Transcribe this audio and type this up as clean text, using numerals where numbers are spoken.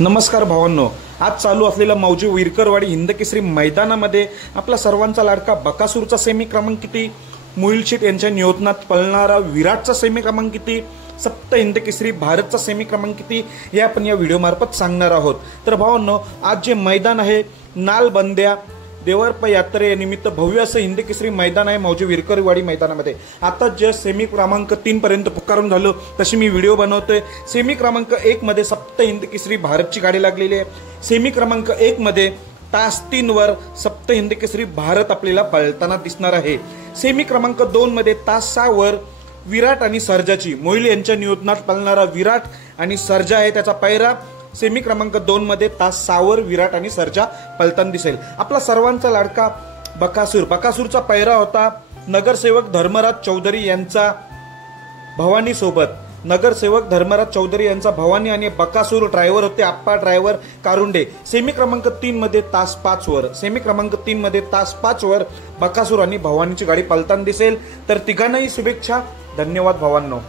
नमस्कार भावांनो, आज चालू असलेल्या मौजे विरकरवाडी हिंदकेसरी मैदानामध्ये आपला सर्वांचा लाडका बकासूरचा सेमी क्रमांक किती, मोहिल शेठ यांच्या नियोजनात पळणारा विराटचा सेमी क्रमांक किती, सप्त हिंदकेसरी भारतचा सेमी क्रमांक किती हे आपण या व्हिडिओ मार्फत सांगणार आहोत। तर भावांनो, आज जे मैदान आहे नालबंद्या देवरप यात्रेनिमित्त भव्य असं हिंदकेसरी मैदान आहे मौजे विरकरवाडी मैदानामध्ये। आता जे सेमी क्रमांक 3 पर्यंत पुकारून झालो तशी मी व्हिडिओ बनवतोय। सेमी क्रमांक 1 मध्ये सप्त हिंदकेसरी भारतची गाडी लागलेली आहे। सेमी क्रमांक 1 मध्ये तास 3 वर सप्त हिंदकेसरी भारत आपल्याला पळताना दिसणार आहे। सेमी क्रमांक 2 मध्ये तास 6 वर विराट आणि सर्जाची मोहिल यांच्या नियोजनात पळणारा विराट आणि सर्जा आहे त्याचा पैरा। सेमी क्रमांक 2 मध्ये तास 6 वर विराट आणि सर्जा पळताना दिसेल। आपला सर्वांचा लाडका बकासूरचा पैरा होता नगरसेवक धर्मराज चौधरी यांचा भवानी सोबत। नगरसेवक धर्मराज चौधरी यांचा भवानी आणि बकासूर ड्रायव्हर होते आप्पा ड्रायव्हर कारुंडे। सेमी क्रमांक 3 मध्ये तास 5 वर बकासूर आणि भवानीची गाडी पळताना दिसेल। तर तिघांनाही शुभेच्छा। धन्यवाद भावांनो।